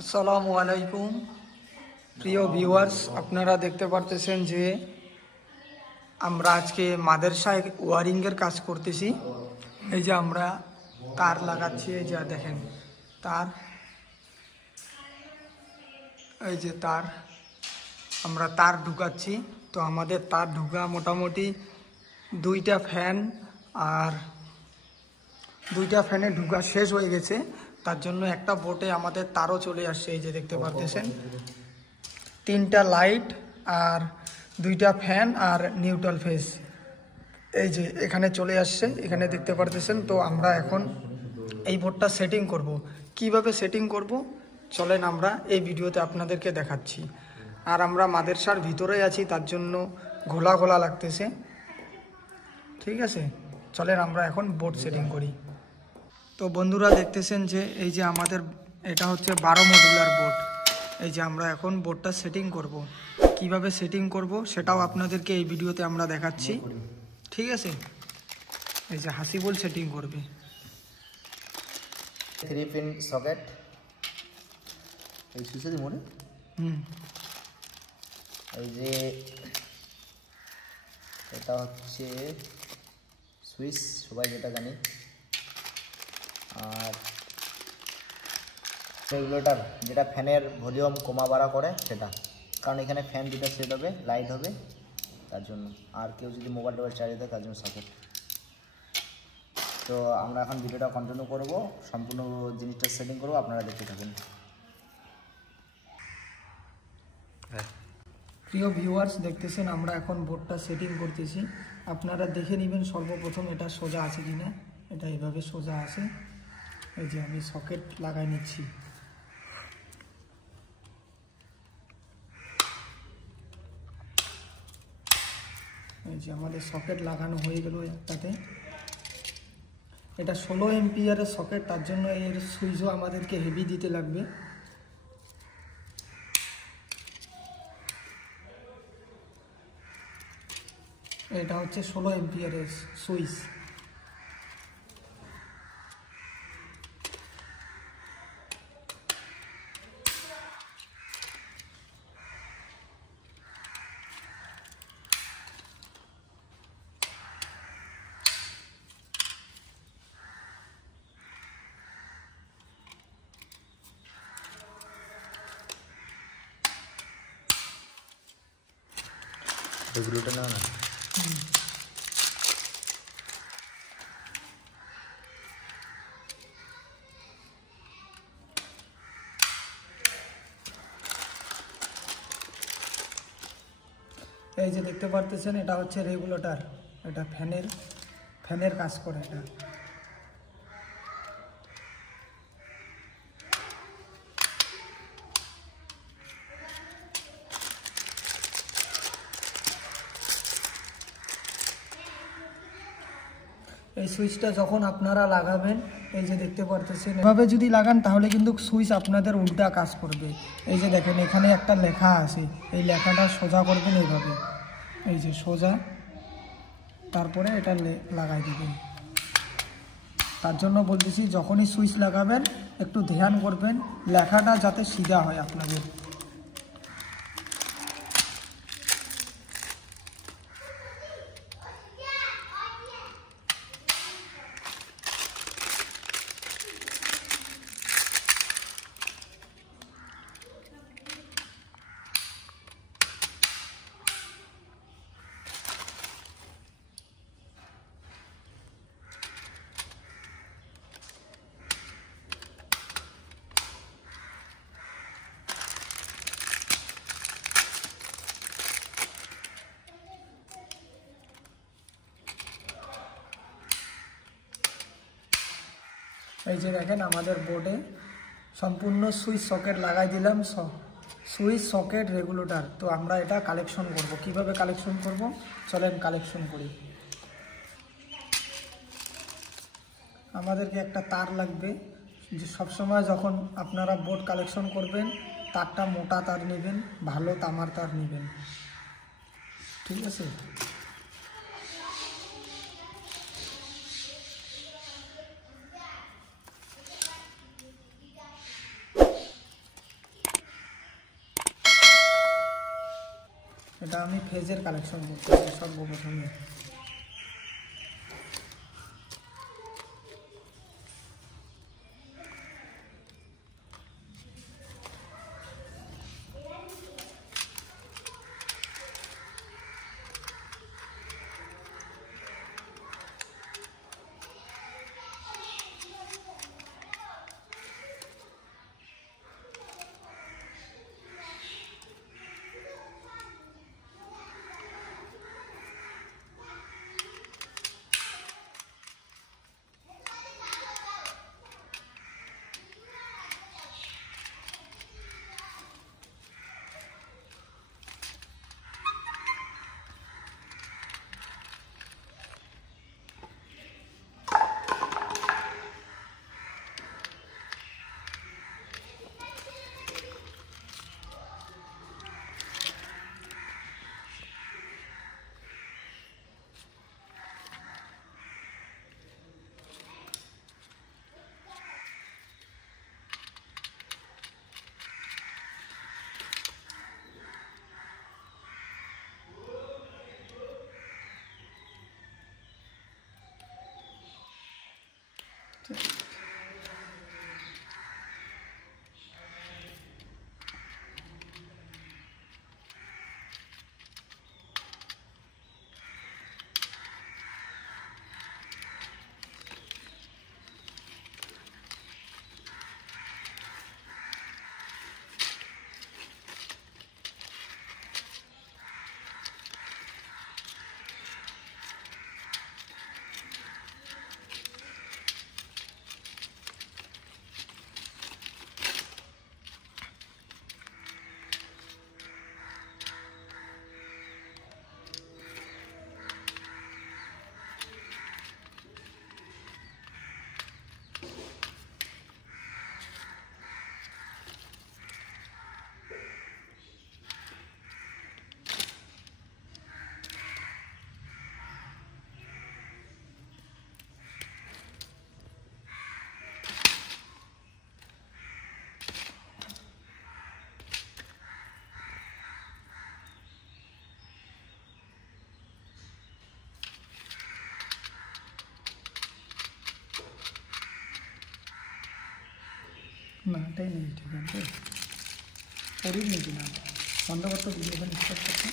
আসসালামু আলাইকুম প্রিয় ভিউয়ার্স, আপনারা দেখতে পারতেছেন যে আমরা আজকে মাদ্রাসায় ওয়ারিংয়ের কাজ করতেছি। এই যে আমরা তার লাগাচ্ছি, এই যে দেখেন তার, এই যে তার আমরা তার ঢুকাচ্ছি। তো আমাদের তার ঢুকা মোটামুটি দুইটা ফ্যানে ঢুকা শেষ হয়ে গেছে। তার জন্য একটা বোটে আমাদের তারও চলে আসছে। এই যে দেখতে পাচ্ছেন তিনটা লাইট আর দুইটা ফ্যান আর নিউট্রাল ফেস এই যে এখানে চলে আসছে, এখানে দেখতে পারতেছেন। তো আমরা এখন এই বোর্ডটা সেটিং করব। কিভাবে সেটিং করব চলেন আমরা এই ভিডিওতে আপনাদেরকে দেখাচ্ছি। আর আমরা মাদ্রাসার ভিতরে আছি, তার জন্য ঘোলা ঘোলা লাগতেছে। ঠিক আছে, চলেন আমরা এখন বোর্ড সেটিং করি। তো বন্ধুরা দেখতেছেন যে এই যে আমাদের এটা হচ্ছে 12 মডুলার বোর্ড। এই যে আমরা এখন বোর্ডটা সেটিং করব। কিভাবে সেটিং করব সেটাও আপনাদেরকে এই ভিডিওতে আমরা দেখাচ্ছি। ঠিক আছে, এই যে হাসিবুল সেটিং করবে। 3 পিন সকেট এই সুইচে দিব না। এই যে এটা হচ্ছে সুইচ, সবাই যেটা জানি। আর রেগুলেটর, যেটা ফ্যানের ভলিউম কমা বাড়া করে সেটা, কারণ এখানে ফ্যান দুটো সেট হবে, লাইট হবে তার জন্য। আর কেউ যদি মোবাইল টোবাইল চার্জ দেয় তার জন্য সকেট। তো আমরা এখন ভিডিওটা কন্টিনিউ করব, সম্পূর্ণ জিনিসটা সেটিং করব, আপনারা দেখতে থাকুন। প্রিয় ভিউয়ার্স দেখতেছেন আমরা এখন বোর্ডটা সেটিং করতেছি। আপনারা দেখে নেবেন সর্বপ্রথম এটা সোজা আছে কিনা। এটা এইভাবে সোজা আছে। এই যে আমি সকেট লাগাই নিচ্ছি। এই যে আমাদের সকেট লাগানো হয়ে গেল একটাতে। এটা 16 এম্পিয়ারের সকেট, তার জন্য এর সুইচও আমাদেরকে হেভি দিতে লাগবে। এটা হচ্ছে 16 এম্পিয়ারের সুইচ। রেগুলেটর না এই যে দেখতে পারতেছেন এটা হচ্ছে রেগুলেটর, এটা ফ্যানের কাজ করে এটা। এই সুইচটা যখন আপনারা লাগাবেন, এই যে দেখতে পারতেছেন এভাবে যদি লাগান তাহলে কিন্তু সুইচ আপনাদের উল্টা কাজ করবে। এই যে দেখেন এখানে একটা লেখা আছে, এই লেখাটা সোজা করবেন এইভাবে, এই যে সোজা, তারপরে এটা লাগাই দিবেন। তার জন্য বলতেছি যখনই সুইচ লাগাবেন একটু ধ্যান করবেন লেখাটা যাতে সিধা হয় আপনাদের। এই যে দেখেন আমাদের বোর্ডে সম্পূর্ণ সুইচ সকেট লাগাই দিলাম, সুইচ সকেট রেগুলেটর। তো আমরা এটা কালেকশন করব। কিভাবে কালেকশন করব চলেন কালেকশন করি। আমাদেরকে একটা তার লাগবে। যে সবসময় যখন আপনারা বোর্ড কালেকশন করবেন তারটা মোটা তার নেবেন, ভালো তামার তার নেবেন। ঠিক আছে, এটা আমি ফেজের কালেকশন করতে সর্বপ্রথমে। না এটাই নেই, ঠিক আছে পরির নেই কিনা বন্ধ করতে ভিডিওটা স্টার্ট করতে।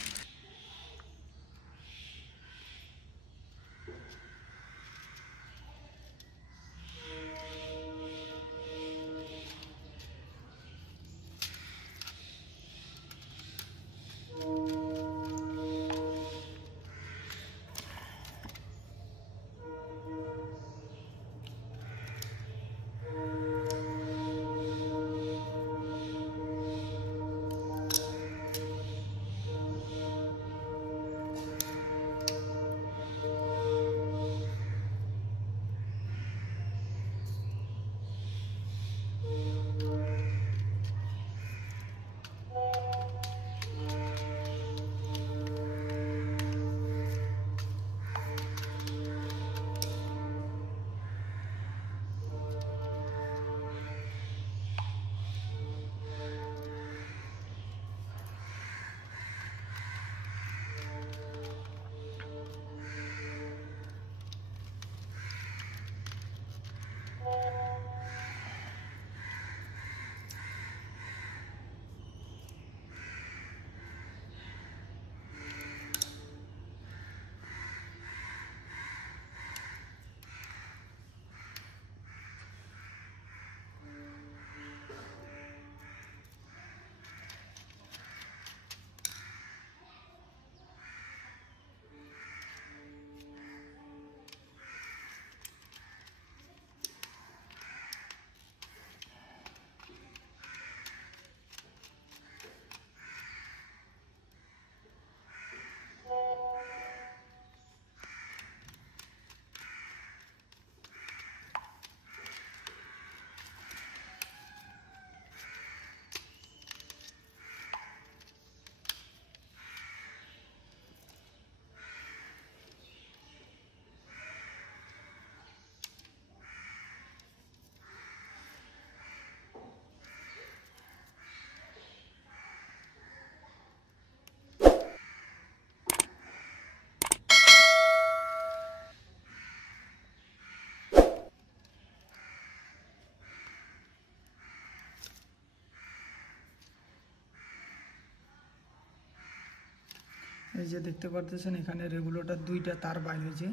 এই যে দেখতে পারতেছেন এখানে রেগুলেটর দুইটা তার বাইর হয়েছে,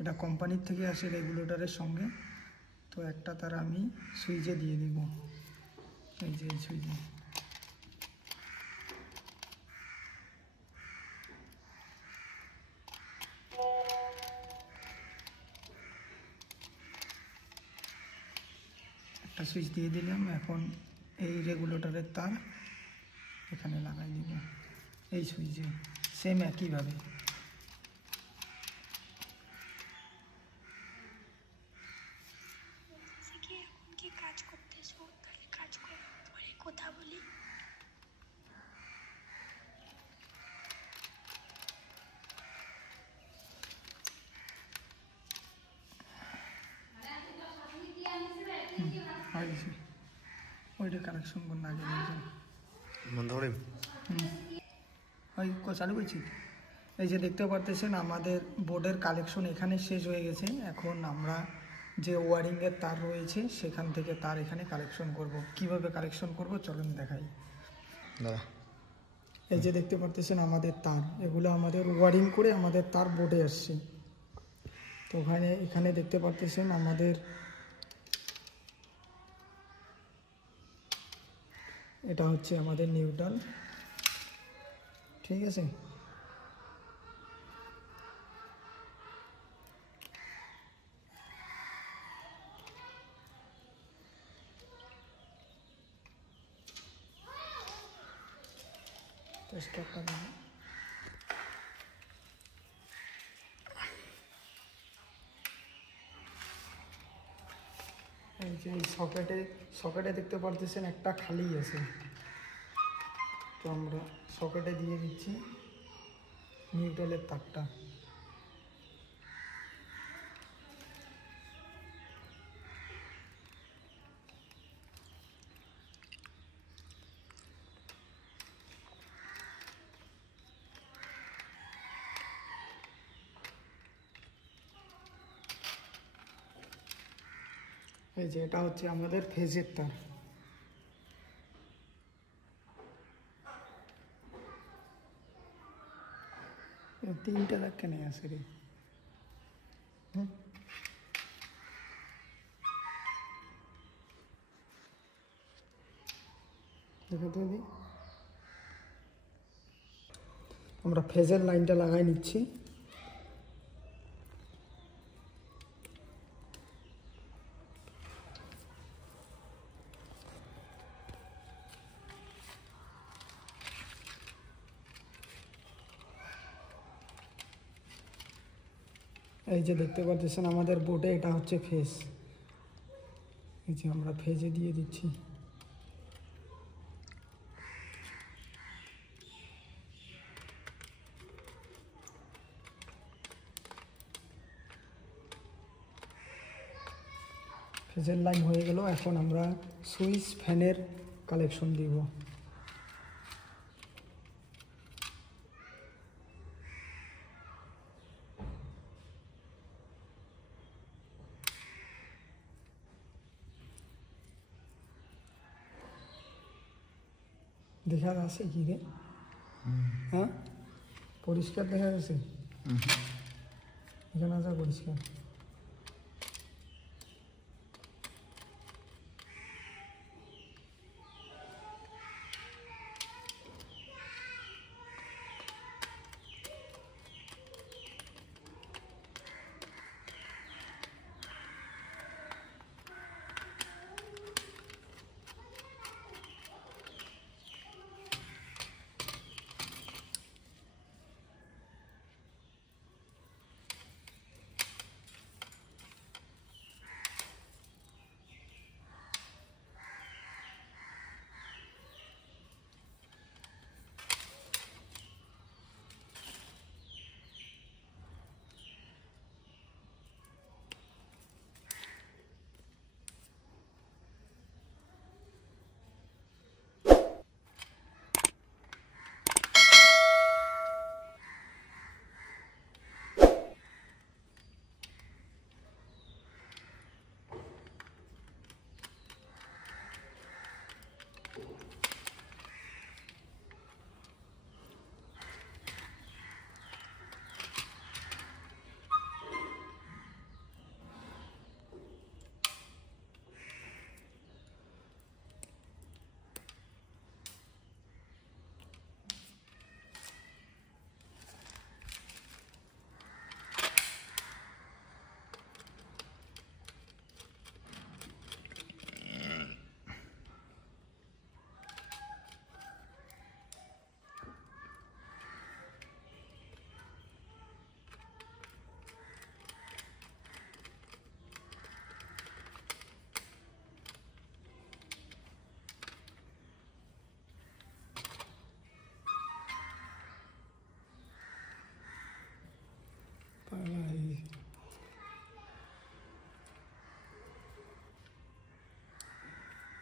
এটা কোম্পানির থেকে আসে রেগুলেটরের সঙ্গে। তো একটা তার আমি সুইচে দিয়ে দিব, এই যে এই সুইচে। একটা সুইচ দিয়ে দিলাম, এখন এই রেগুলেটরের তার এখানে লাগাই দিব এই সুইচে, সেম একইভাবে। কি কাজ করতেছো? তাহলে কাজ করার পরে কথা বলি। হয়েছে, ওইটা কানেকশন করুন আগে বন্ধ করে ওই চালু করছি। এই যে দেখতে পারতেছেন আমাদের বোর্ডের কালেকশন এখানে শেষ হয়ে গেছে। এখন আমরা যে ওয়ারিংয়ের তার রয়েছে সেখান থেকে তার এখানে কালেকশন করব। কিভাবে কালেকশন করব চলুন দেখাই। দাদা এই যে দেখতে পারতেছেন আমাদের তার, এগুলো আমাদের ওয়ারিং করে আমাদের তার বোর্ডে আসছে। তো এখানে দেখতে পারতেছেন আমাদের এটা হচ্ছে আমাদের নিউট্রাল, ঠিক আছে। স্টকটা দেবো। এই যে এই সকেটে দেখতে পারতেছেন একটা খালি আছে, তো আমরা সকেটে দিয়ে দিচ্ছি নিউট্রালের তারটা। এই যে এটা হচ্ছে আমাদের ফেজের তার। তিনটা দাগ কেন আছে রে? দেখো তো দি, আমরা ফেজের লাইনটা লাগাই নিচ্ছি। এই যে দেখতে পাচ্ছেন আমাদের বোর্ডে এটা হচ্ছে ফেজ, এই যে আমরা ফেজে দিয়ে দিচ্ছি। ফেজের লাইন হয়ে গেল, এখন আমরা সুইচ ফ্যানের কালেকশন দিব। দেখা যাচ্ছে কি রে? হ্যাঁ, পরিষ্কার দেখা যাচ্ছে এখানে আছে পরিষ্কার।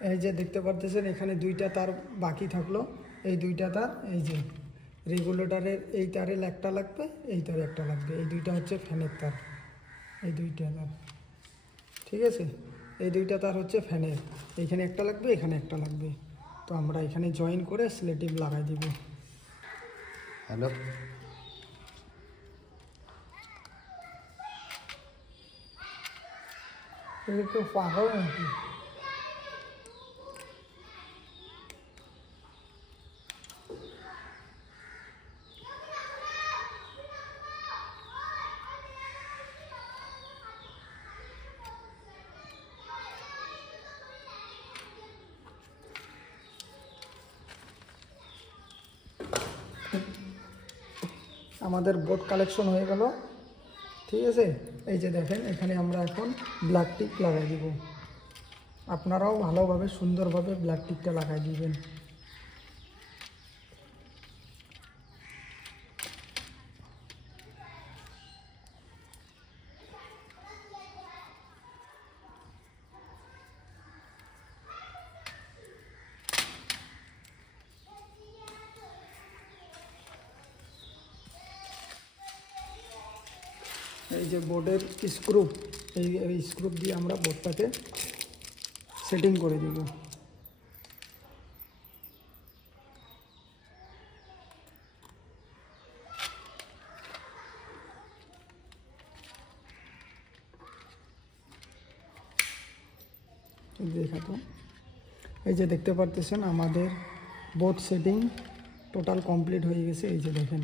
এই যে দেখতে পারতেছেন এখানে দুইটা তার বাকি থাকলো, এই দুইটা তার এই যে রেগুলেটরের এই তারের একটা লাগবে, এই তারে একটা লাগবে, এই দুইটা হচ্ছে ফ্যানের তার, এই দুইটা তার, ঠিক আছে। এই দুইটা তার হচ্ছে ফ্যানের, এইখানে একটা লাগবে, এখানে একটা লাগবে। তো আমরা এখানে জয়েন করে স্লেটিভ লাগাই দিব। হ্যালো, একটু পাগল নাকি? আমাদের বোর্ড কালেকশন হয়ে গেল, ঠিক আছে। এই যে দেখেন এখানে আমরা এখন ব্ল্যাক টিক লাগাই দিব। আপনারাও ভালোভাবে সুন্দরভাবে ব্ল্যাক টিকটা লাগাই দিবেন। এই যে বোর্ডের স্ক্রু, এই স্ক্রু দিয়ে আমরা বোর্ডটাকে সেটিং করে দিব। দেখাতো, এই যে দেখতে পারতেছেন আমাদের বোর্ড সেটিং টোটাল কমপ্লিট হয়ে গেছে। এই যে দেখেন,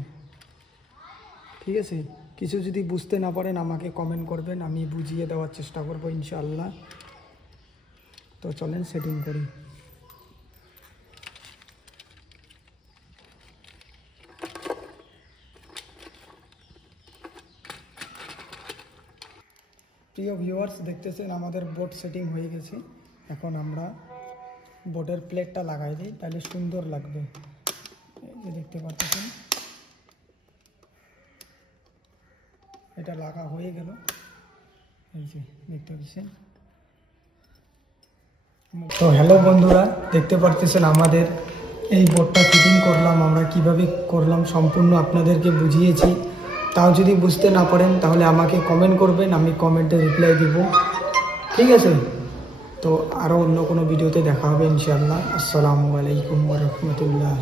ঠিক আছে। কিছু যদি বুঝতে না পারেন আমাকে কমেন্ট করবেন, আমি বুঝিয়ে দেওয়ার চেষ্টা করব ইনশাআল্লাহ। তো চলেন সেটিং করি। প্রিয় ভিউয়ার্স, দেখতেছেন আমাদের বোর্ড সেটিং হয়ে গেছে। এখন আমরা বোর্ডের প্লেটটা লাগাই দিই, তাহলে সুন্দর লাগবে। এই যে দেখতে পাচ্ছেন এটা লাগা হয়ে গেল। এই যে দেখতে পাচ্ছেন। তো হ্যালো বন্ধুরা, দেখতে পাচ্ছেন আমাদের এই বোর্ডটা ফিটিং করলাম, আমরা কিভাবে করলাম সম্পূর্ণ আপনাদেরকে বুঝিয়েছি। তাও যদি বুঝতে না পারেন তাহলে আমাকে কমেন্ট করবেন, আমি কমেন্টে রিপ্লাই দিব, ঠিক আছে। তো আরও অন্য কোনো ভিডিওতে দেখা হবে ইনশাআল্লাহ। আসসালামু আলাইকুম ওয়া রাহমাতুল্লাহ।